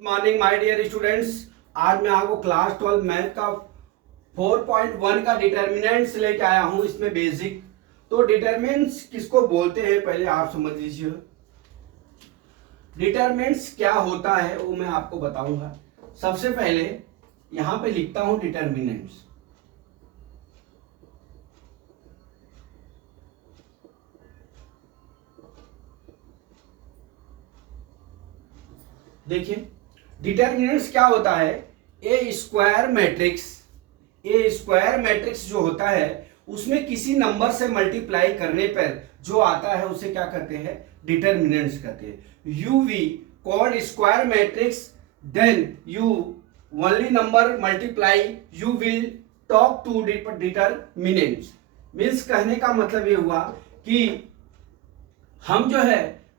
Morning my dear students. आज मैं आपको क्लास 12 मैथ का 4.1 का डिटर्मिनेंट्स लेके आया हूं। इसमें बेसिक तो डिटर्मिनेंट्स किसको बोलते हैं पहले आप समझ लीजिए। डिटर्मिनेंट्स क्या होता है वो मैं आपको बताऊंगा। सबसे पहले यहां पे लिखता हूं डिटर्मिनेंट्स। देखिए डिटर्मिनेंट्स क्या होता है। ए स्क्वायर मैट्रिक्स जो होता है उसमें किसी नंबर से मल्टीप्लाई करने पर जो आता है उसे क्या कहते हैं, डिटर्मिनेंट्स कहते हैं। You we called square matrix, then you only number multiply you will talk to determinants. Means कहने का मतलब ये हुआ कि हम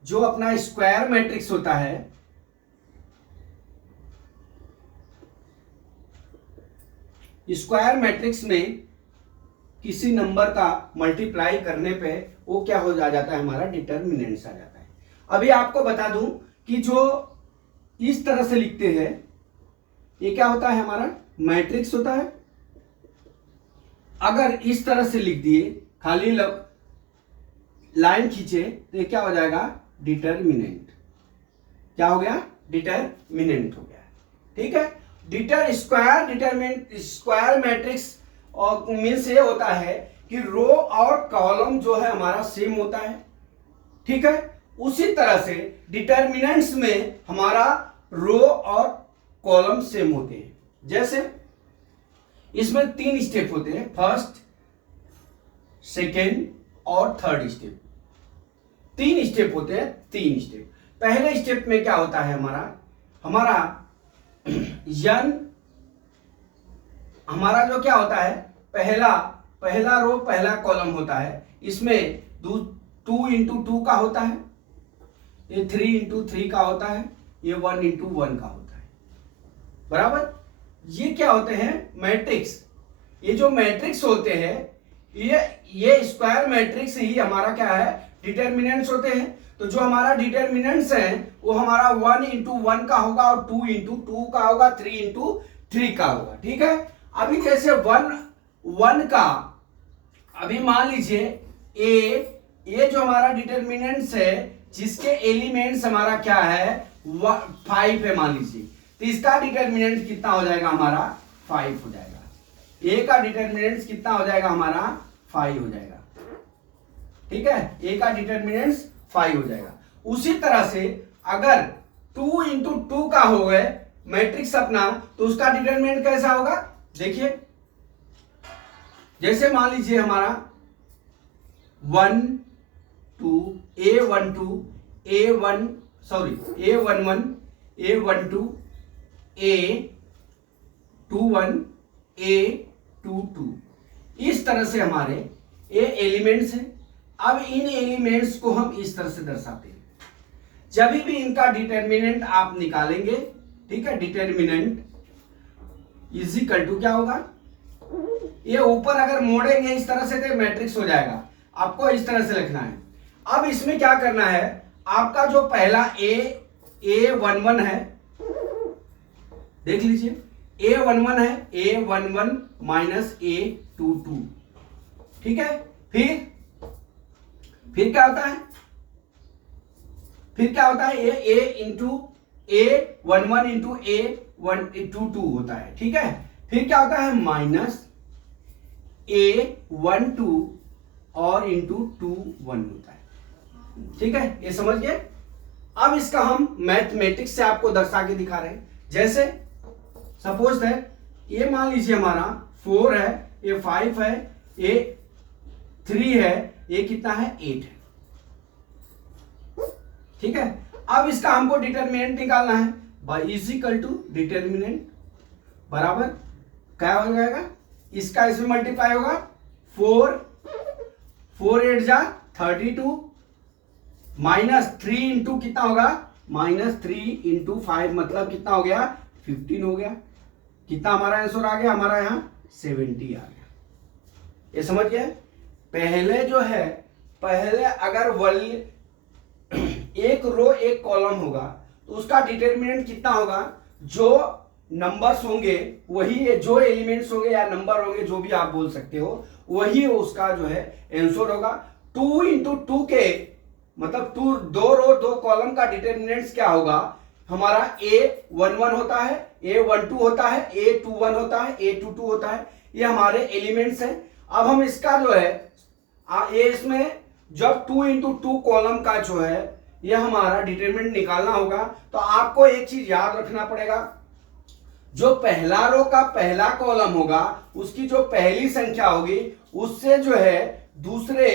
जो अपना स्क्वायर मैट्रिक्स होता है, स्क्वायर मैट्रिक्स में किसी नंबर का मल्टीप्लाई करने पे वो क्या हो जाता है, हमारा डिटर्मिनेंट्स आ जाता है। अभी आपको बता दूं कि जो इस तरह से लिखते हैं ये क्या होता है, हमारा मैट्रिक्स होता है। अगर इस तरह से लिख दिए, खाली लाइन खींचे तो ये क्या हो जाएगा, डिटर्मिनेंट। क्या हो गया, डिटर्मिनेंट हो गया। ठीक है। स्क्वायर मैट्रिक्स और मीन्स ये होता है कि रो और कॉलम जो है हमारा सेम होता है। ठीक है। उसी तरह से डिटर्मिनेंट्स में हमारा रो और कॉलम सेम होते हैं। जैसे इसमें 3 स्टेप होते हैं, फर्स्ट, सेकेंड और थर्ड स्टेप। 3 स्टेप होते हैं, 3 स्टेप। पहले स्टेप में क्या होता है, हमारा हमारा जो क्या होता है, पहला रो पहला कॉलम होता है। इसमें 2 इंटू 2 का होता है, ये 3 इंटू 3 का होता है, ये 1 इंटू 1 का होता है। बराबर। ये क्या होते हैं, मैट्रिक्स। ये जो मैट्रिक्स होते हैं ये स्क्वायर मैट्रिक्स ही हमारा क्या है, डिटर्मिनेंट्स होते हैं। तो जो हमारा डिटर्मिनेंट्स है वो हमारा 1 इंटू 1 का होगा और 2 इंटू 2 का होगा, 3 इंटू 3 का होगा। ठीक है। अभी जैसे 1 का, अभी मान लीजिए ये जो हमारा डिटर्मिनेंट्स है जिसके एलिमेंट्स हमारा क्या है, 5 है मान लीजिए, तो इसका डिटर्मिनेंट कितना हो जाएगा, हमारा 5 हो जाएगा। ए का डिटर्मिनेंट्स कितना हो जाएगा, हमारा 5 हो जाएगा। ठीक है। ए का डिटर्मिनेंट्स 5 हो जाएगा। उसी तरह से अगर 2 इंटू 2 का हो गए मैट्रिक्स अपना, तो उसका डिटर्मिनेंट कैसा होगा, देखिए। जैसे मान लीजिए हमारा 1 2 A12 A11 A12 A21 A22, इस तरह से हमारे ये एलिमेंट्स हैं। अब इन एलिमेंट्स को हम इस तरह से दर्शाते हैं। जब भी इनका डिटर्मिनेंट आप निकालेंगे, ठीक है, डिटर्मिनेंट इज इक्वल टू क्या होगा, ये ऊपर अगर मोड़ेंगे इस तरह से तो मैट्रिक्स हो जाएगा। आपको इस तरह से लिखना है। अब इसमें क्या करना है, आपका जो पहला A11 है, देख लीजिए, A11 है, A11 माइनस A22। ठीक है। फिर क्या होता है, A into A11 into A22 होता है। ठीक है। फिर क्या होता है, माइनस A12 और इंटू 21 होता है। ठीक है, ये समझ गए। अब इसका हम मैथमेटिक्स से आपको दर्शा के दिखा रहे हैं। जैसे सपोज है, ये मान लीजिए हमारा 4 है, ये 5 है, ये 3 है, ये कितना है, 8 है। ठीक है। अब इसका हमको डिटर्मिनेंट निकालना है, by is equal to determinant बराबर क्या हो जाएगा, इसका इसमें मल्टीप्लाई होगा, 4 8 जा 32 माइनस 3 इंटू कितना होगा, माइनस 3 इंटू 5 मतलब कितना हो गया, 15 हो गया। कितना हमारा आंसर आ गया, हमारा यहां 70 आ गया। ये समझ गए। पहले जो है, पहले अगर एक रो एक कॉलम होगा तो उसका डिटर्मिनेंट कितना होगा, जो नंबर्स होंगे वही, जो एलिमेंट्स होंगे या नंबर होंगे, जो भी आप बोल सकते हो, वही उसका जो है आंसर होगा। 2 इंटू 2 के मतलब 2, 2 रो 2 कॉलम का डिटर्मिनेंट्स क्या होगा हमारा, A11 होता है, A12 होता है, A21 होता है, A22 होता है, ये हमारे एलिमेंट्स हैं। अब हम इसका जो है ये इसमें जब 2 इंटू 2 कॉलम का जो है ये हमारा डिटरमिनेंट निकालना होगा, तो आपको एक चीज याद रखना पड़ेगा, जो पहला रो का पहला कॉलम होगा उसकी जो पहली संख्या होगी उससे जो है दूसरे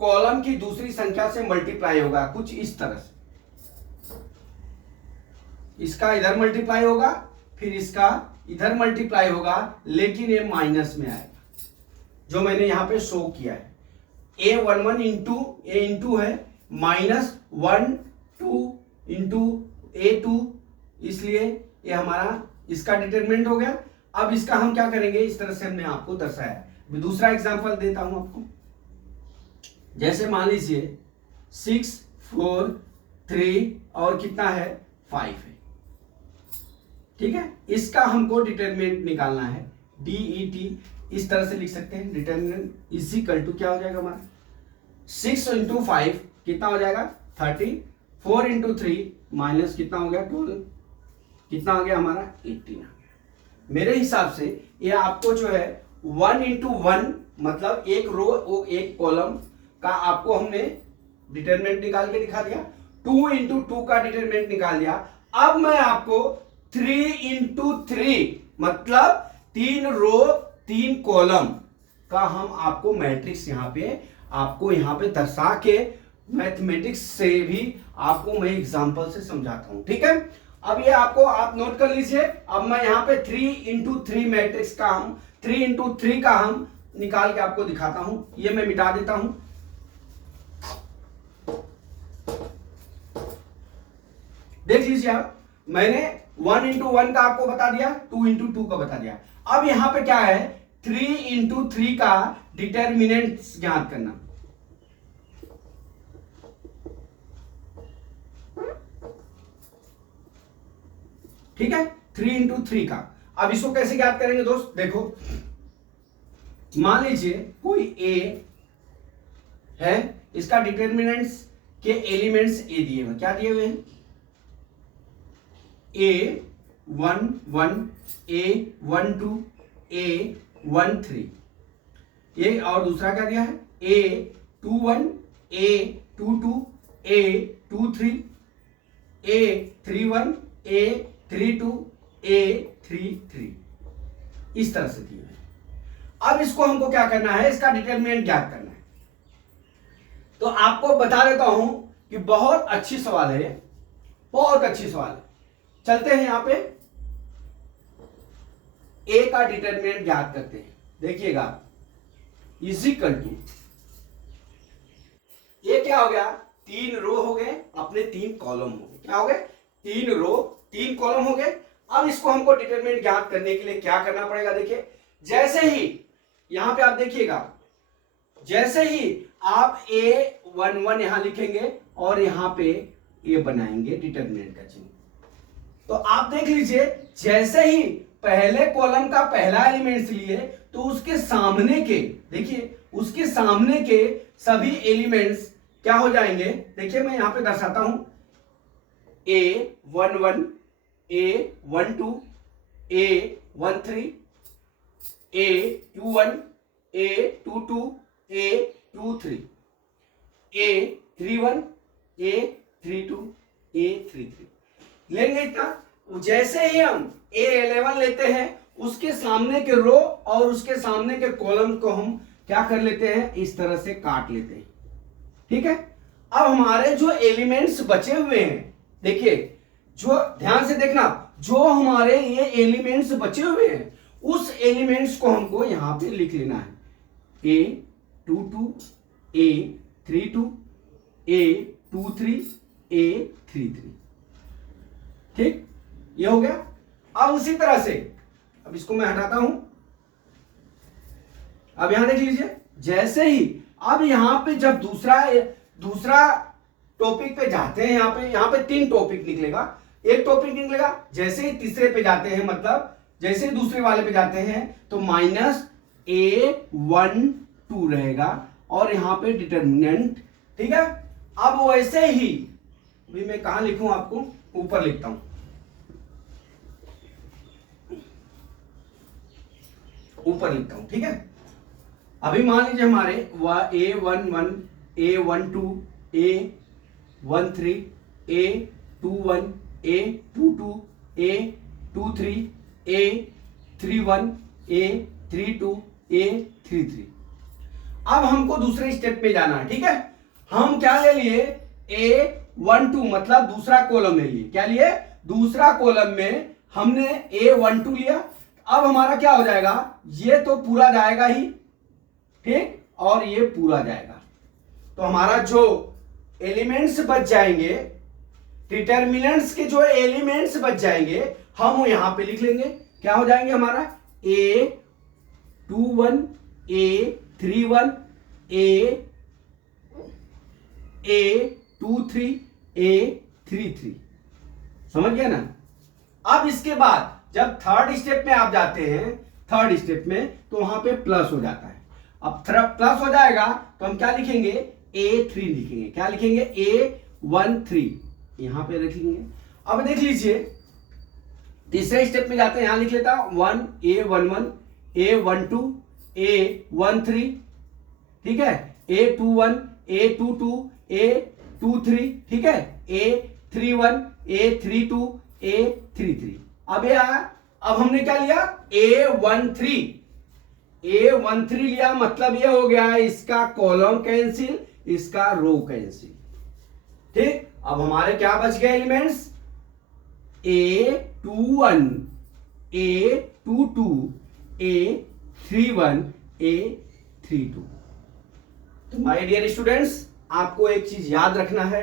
कॉलम की दूसरी संख्या से मल्टीप्लाई होगा, कुछ इस तरह से। इसका इधर मल्टीप्लाई होगा, फिर इसका इधर मल्टीप्लाई होगा, लेकिन ये माइनस में आएगा, जो मैंने यहां पे शो किया है। A11 इंटू ए इंटू है -1 2 इंटू A2, इसलिए ये हमारा इसका डिटरमिनेंट हो गया। अब इसका हम क्या करेंगे, इस तरह से हमने आपको दर्शाया। दूसरा एग्जांपल देता हूं आपको, जैसे मान लीजिए 6 4 3 और कितना है 5 है, ठीक है। इसका हमको डिटरमिनेंट निकालना है, DET इस तरह से लिख सकते हैं। डिटरमिनेंट इज इक्वल टू क्या हो जाएगा हमारा, 6 इंटू 5 कितना हो जाएगा 30, 4 इंटू 3 माइनस कितना हो गया 12, कितना आ गया हमारा 18 आ गया। मेरे हिसाब से ये आपको जो है 1 इंटू 1 मतलब एक रो और एक कॉलम का आपको हमने डिटरमिनेंट निकाल के दिखा दिया, 2 इंटू 2 का डिटरमिनेंट निकाल दिया। अब मैं आपको 3 इंटू 3 मतलब 3 रो 3 कॉलम का हम आपको मैट्रिक्स यहां पे दर्शा के मैथमेटिक्स से भी आपको मैं एग्जांपल से समझाता हूं, ठीक है। अब ये आपको आप नोट कर लीजिए। अब मैं यहां पे 3 इंटू 3 मैट्रिक्स का हम 3 इंटू 3 का हम निकाल के आपको दिखाता हूं। ये मैं मिटा देता हूं, देख लीजिए आप, मैंने 1 इंटू 1 का आपको बता दिया, 2 इंटू 2 का बता दिया। अब यहां पे क्या है, 3 इंटू 3 का डिटरमिनेंट ज्ञात करना। ठीक है, 3 इंटू 3 का। अब इसको कैसे ज्ञात करेंगे दोस्त, देखो मान लीजिए कोई A है, इसका डिटरमिनेंट्स के एलिमेंट्स A दिए हुए, क्या दिए हुए हैं, A11 A12 A13, ये और दूसरा क्या दिया है A21 A22 A23 A31 A32 A33, इस तरह से दिए हुए। अब इसको हमको क्या करना है, इसका डिटरमिनेंट ज्ञात करना है। तो आपको बता देता हूं कि बहुत अच्छी सवाल है, बहुत अच्छी सवाल है। चलते हैं यहां पे A का डिटरमिनेंट ज्ञात करते हैं। देखिएगा इज इक्वल टू, ये क्या हो गया, 3 रो हो गए अपने 3 कॉलम हो गए, क्या हो गए 3 रो 3 कॉलम हो गए। अब इसको हमको डिटरमिनेंट ज्ञात करने के लिए क्या करना पड़ेगा, देखिए जैसे ही यहां पे आप देखिएगा, जैसे ही आप A11 यहां लिखेंगे और यहां पे ये बनाएंगे डिटरमिनेंट का चिन्ह, तो आप देख लीजिए जैसे ही पहले कॉलम का पहला एलिमेंट्स लिए तो उसके सामने के, देखिए उसके सामने के सभी एलिमेंट्स क्या हो जाएंगे। देखिए मैं यहां पे दर्शाता हूं, A11 A12 A13 A21 A22 A23 A31 A32 A33 लेंगे इतना। जैसे ही हम A11 लेते हैं उसके सामने के रो और उसके सामने के कॉलम को हम क्या कर लेते हैं, इस तरह से काट लेते हैं, ठीक है। अब हमारे जो एलिमेंट्स बचे हुए हैं, देखिए जो ध्यान से देखना, जो हमारे ये एलिमेंट्स बचे हुए हैं उस एलिमेंट्स को हमको यहां पे लिख लेना है, A22 A32 A23 A33, ठीक, ये हो गया। अब उसी तरह से अब इसको मैं हटाता हूं। अब यहां देख लीजिए, जैसे ही अब यहां पे जब दूसरा टॉपिक पे जाते हैं, यहां पे 3 टॉपिक निकलेगा, एक टॉपिक निकलेगा, जैसे ही तीसरे पे जाते हैं, मतलब जैसे ही दूसरे वाले पे जाते हैं तो -A12 रहेगा और यहां पे डिटर्मिनेंट, ठीक है। अब वैसे ही भी मैं कहां लिखूं, आपको ऊपर लिखता हूं, ऊपर लिखता हूं, ठीक है। अभी मान लीजिए हमारे A11, A12, A13, A21, A22, A23, A31, A32, A33। अब हमको दूसरे स्टेप पे जाना है, ठीक है। हम क्या ले लिए, A12 मतलब दूसरा कॉलम ले लिए। क्या लिए, दूसरा कॉलम में हमने A12 लिया। अब हमारा क्या हो जाएगा, ये तो पूरा जाएगा ही, ठीक, और ये पूरा जाएगा। तो हमारा जो एलिमेंट्स बच जाएंगे, डिटर्मिनेंट्स के जो एलिमेंट्स बच जाएंगे, हम यहां पे लिख लेंगे। क्या हो जाएंगे हमारा, A21, A31, A23, A33। समझ गया ना। अब इसके बाद जब थर्ड स्टेप में आप जाते हैं, थर्ड स्टेप में, तो वहां पे प्लस हो जाता है। अब प्लस हो जाएगा तो हम क्या लिखेंगे, A3 लिखेंगे। क्या लिखेंगे, A13 यहां पे लिखेंगे। अब देख लीजिए तीसरे स्टेप में जाते हैं, यहां लिख लेता हूं 1, A11, A12, A13, ठीक है, A21, A22, A23, ठीक है, A31, A32, A33। अब हमने क्या लिया, A13 लिया, मतलब ये हो गया इसका कॉलम कैंसिल, इसका रो कैंसिल, ठीक। अब हमारे क्या बच गए elements, A21, A22, A31, A32। तो माय डियर स्टूडेंट्स, आपको एक चीज याद रखना है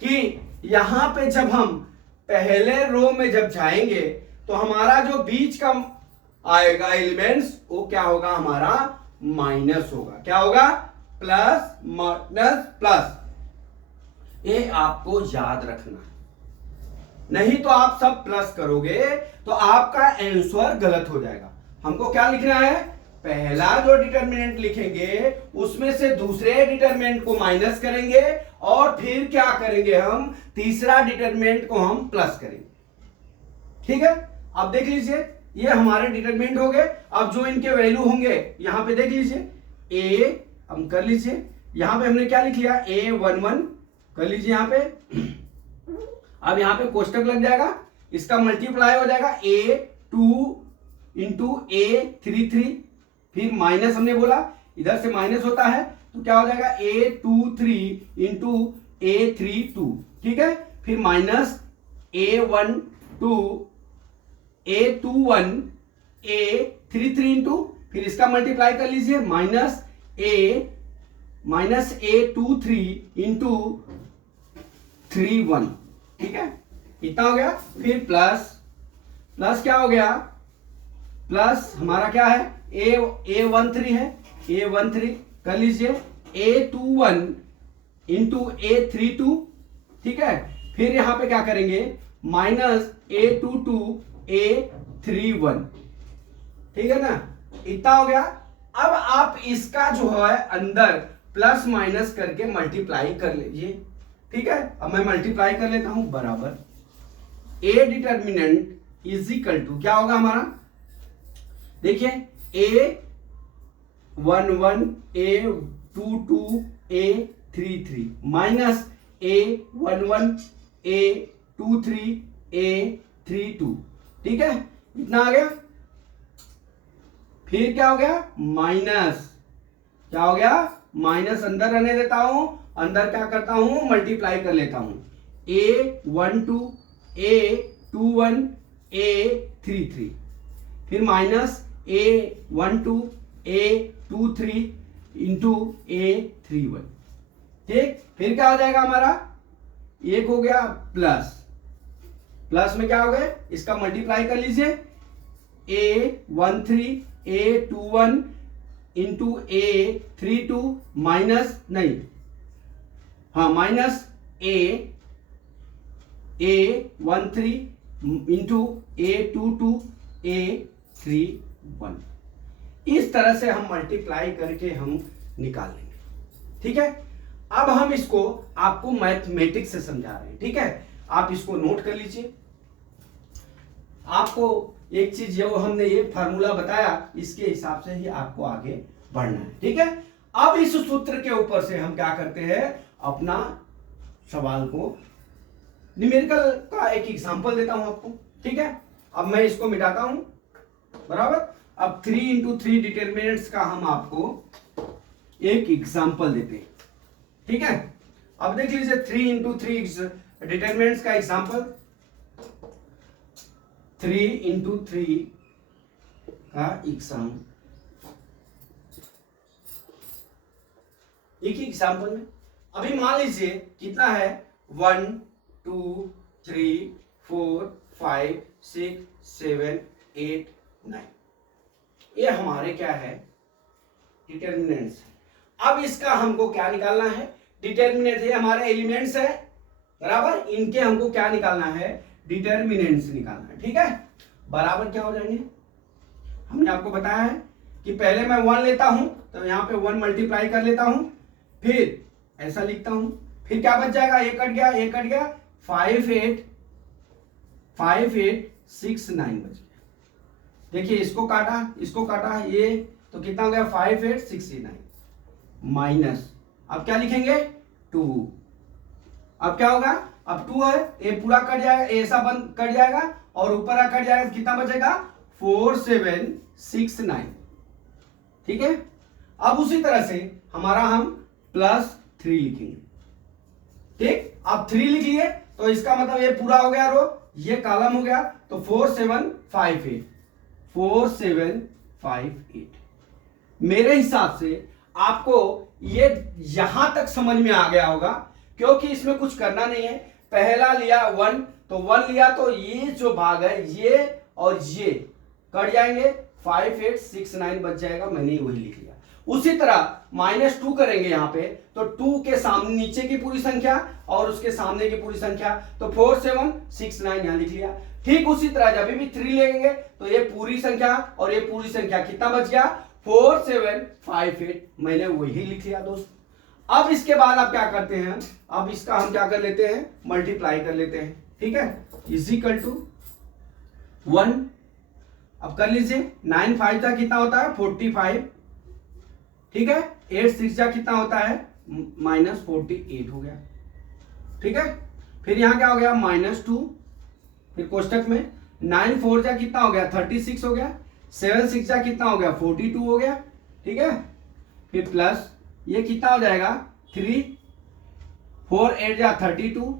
कि यहां पे जब हम पहले रो में जब जाएंगे तो हमारा जो बीच का आएगा एलिमेंट्स, वो क्या होगा, हमारा माइनस होगा। क्या होगा, प्लस माइनस प्लस। ये आपको याद रखना है, नहीं तो आप सब प्लस करोगे तो आपका आंसर गलत हो जाएगा। हमको क्या लिखना है, पहला जो डिटर्मिनेंट लिखेंगे उसमें से दूसरे डिटर्मिनेंट को माइनस करेंगे और फिर क्या करेंगे, हम तीसरा डिटर्मिनेंट को हम प्लस करेंगे, ठीक है। अब देख लीजिए ये हमारे डिटरमिनेंट हो गए। अब जो इनके वैल्यू होंगे यहां पे देख लीजिए, ए हम कर लीजिए, यहां पे हमने क्या लिख लिया, A11 कर लीजिए यहां पे। अब यहां पे कोष्टक लग जाएगा, इसका मल्टीप्लाई हो जाएगा A2 इंटू A33, फिर माइनस हमने बोला, इधर से माइनस होता है तो क्या हो जाएगा A23 इंटू A32, ठीक है, फिर minus A12, A21, A33 into, फिर इसका मल्टीप्लाई कर लीजिए, माइनस A23 इंटू 31, ठीक है, इतना हो गया। फिर प्लस क्या हो गया, प्लस हमारा क्या है, A13 है, A13 कर लीजिए, A21 इंटू A32, ठीक है, फिर यहां पे क्या करेंगे, माइनस A22 A31, ठीक है ना, इतना हो गया। अब आप इसका जो है अंदर प्लस माइनस करके मल्टीप्लाई कर लीजिए, ठीक है। अब मैं मल्टीप्लाई कर लेता हूं, बराबर A determinant is equal to क्या होगा हमारा, देखिए A11 A22 A33 minus A11 A23 A32, ठीक है, इतना आ गया। फिर क्या हो गया, माइनस, क्या हो गया, माइनस अंदर रहने देता हूं, अंदर क्या करता हूं, मल्टीप्लाई कर लेता हूं, A12 A21 A33, फिर minus A12 A23 into A31, ठीक। फिर क्या हो जाएगा हमारा, एक हो गया प्लस में क्या हो गया, इसका मल्टीप्लाई कर लीजिए, A13 A21 into A32 minus नहीं, हाँ minus A13 into A22 A31। इस तरह से हम मल्टीप्लाई करके हम निकाल लेंगे। ठीक है, अब हम इसको आपको मैथमेटिक्स से समझा रहे हैं। ठीक है, आप इसको नोट कर लीजिए। आपको एक चीज जो हमने ये फार्मूला बताया, इसके हिसाब से ही आपको आगे बढ़ना है। ठीक है, अब इस सूत्र के ऊपर से हम क्या करते हैं, अपना सवाल को न्यूमेरिकल का एक एग्जांपल देता हूं आपको। ठीक है, अब मैं इसको मिटाता हूं, बराबर। अब 3 इंटू 3 डिटर्मिनेंट्स का हम आपको एक एग्जांपल देते हैं। ठीक है, अब देख लीजिए 3 इंटू 3 डिटर्मिनेंट्स का एग्जांपल। 3 इंटू 3 का एग्जाम, एक ही एग्जांपल में अभी मान लीजिए कितना है, 1 2 3 4 5 6 7 8 9, ये हमारे क्या है, डिटर्मिनेंट्स है। अब इसका हमको क्या निकालना है, डिटर्मिनेंट है हमारे एलिमेंट्स है, बराबर। इनके हमको क्या निकालना है, डिटर्मिनेंट्स निकालना है। ठीक है, बराबर क्या हो जाएंगे, हमने आपको बताया है कि पहले मैं 1 लेता हूं तो यहां पे 1 मल्टीप्लाई कर लेता हूं, फिर ऐसा लिखता हूं, फिर क्या बच जाएगा, एक कट गया, एक कट गया, 5 8 6 9 बच गया। देखिए इसको काटा, ये तो कितना हो गया, 5 8 6 9 माइनस, अब क्या लिखेंगे, 2। अब क्या होगा, अब 2 है, ये पूरा कट जाएगा, ऐसा बंद कट जाएगा और ऊपर आ कट जाएगा, कितना बचेगा, 4 7 6 9। ठीक है, अब उसी तरह से हमारा हम +3 लिखेंगे। ठीक, अब 3 लिख लिए तो इसका मतलब ये पूरा हो गया रो, ये कॉलम हो गया, तो 4 7 5 8 4 7 5 8। मेरे हिसाब से आपको ये यहां तक समझ में आ गया होगा, क्योंकि इसमें कुछ करना नहीं है। पहला लिया 1, तो 1 लिया तो ये जो भाग है ये और ये कट जाएंगे, 5 8 6 9 बच जाएगा, मैंने वही लिख लिया। उसी तरह -2 करेंगे यहां पे, तो 2 के सामने नीचे की पूरी संख्या और उसके सामने की पूरी संख्या, तो 4 7 6 9 यहां लिख लिया। ठीक उसी तरह जब भी 3 लेंगे तो ये पूरी संख्या और ये पूरी संख्या, कितना बच गया, 4 7 5 8, मैंने वही लिख लिया दोस्त। अब इसके बाद आप क्या करते हैं, अब इसका हम क्या कर लेते हैं, मल्टीप्लाई कर लेते हैं। ठीक है, इजिकल टू 1, अब कर लीजिए, 9 5 का कितना होता है, 45। ठीक है, 8 6 का कितना होता है, -48 हो गया। ठीक है, फिर यहां क्या हो गया, -2, फिर कोष्टक में 9 4 का कितना हो गया, 36 हो गया, 7 6 का कितना हो गया, 42 हो गया। ठीक है, फिर प्लस ये कितना हो जाएगा, 3 4 8 जा 32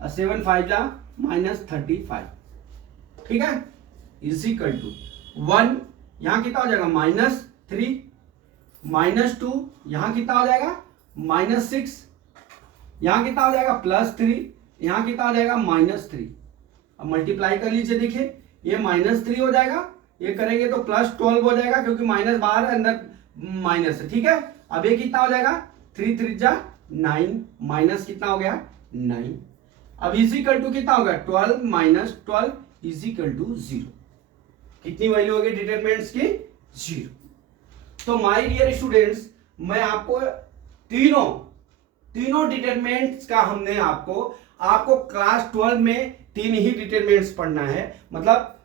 और 7 5 जा -35। ठीक है, इजिकल टू 1, यहां कितना हो जाएगा, -3, -2, यहां कितना हो जाएगा, -6, यहां कितना हो जाएगा, +3, यहां कितना हो जाएगा, -3। अब मल्टीप्लाई कर लीजिए, देखिए ये -3 हो जाएगा, ये करेंगे तो +12 हो जाएगा, क्योंकि माइनस बाहर है, अंदर माइनस है। ठीक है, अब ये कितना हो जाएगा, 3 3 जा 9, माइनस कितना हो गया, 9। अब इजिकल टू कितना होगा, 12 - 12 इजिकल टू 0। कितनी वैल्यू होगी डिटरमिनेंट्स की, 0। तो माय डियर स्टूडेंट्स, मैं आपको तीनों डिटरमिनेंट्स का हमने आपको क्लास 12 में 3 ही डिटरमिनेंट्स पढ़ना है, मतलब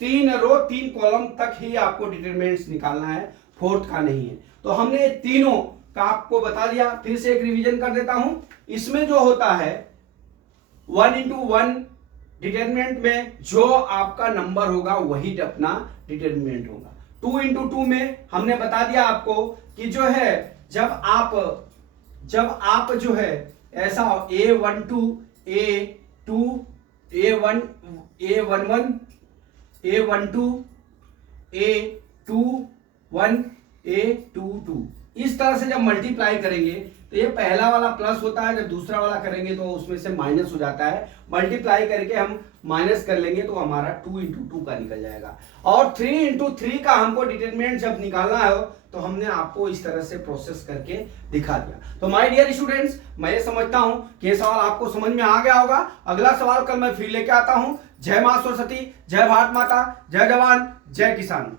3 रो 3 कॉलम तक ही आपको डिटरमिनेंट्स निकालना है, 4th का नहीं है। तो हमने तीनों का आपको बता दिया, फिर से एक रिवीजन कर देता हूं। इसमें जो होता है 1 इंटू 1 डिटरमिनेंट में जो आपका नंबर होगा वही अपना डिटरमिनेंट होगा। 2 इंटू 2 में हमने बता दिया आपको कि जो है जब आप जो है ऐसा A12 A2 A11 A12 A21 A22 इस तरह से जब मल्टीप्लाई करेंगे तो ये पहला वाला प्लस होता है, जब दूसरा वाला करेंगे तो उसमें से माइनस हो जाता है। मल्टीप्लाई करके हम माइनस कर लेंगे तो हमारा 2 इंटू 2 का निकल जाएगा। और 3 इंटू 3 का हमको डिटरमिनेंट जब निकालना है तो हमने आपको इस तरह से प्रोसेस करके दिखा दिया। तो माय डियर स्टूडेंट्स, मैं ये समझता हूं कि ये सवाल आपको समझ में आ गया होगा। अगला सवाल कल मैं फिर लेके आता हूं। जय मां सरस्वती, जय भारत माता, जय जवान, जय किसान।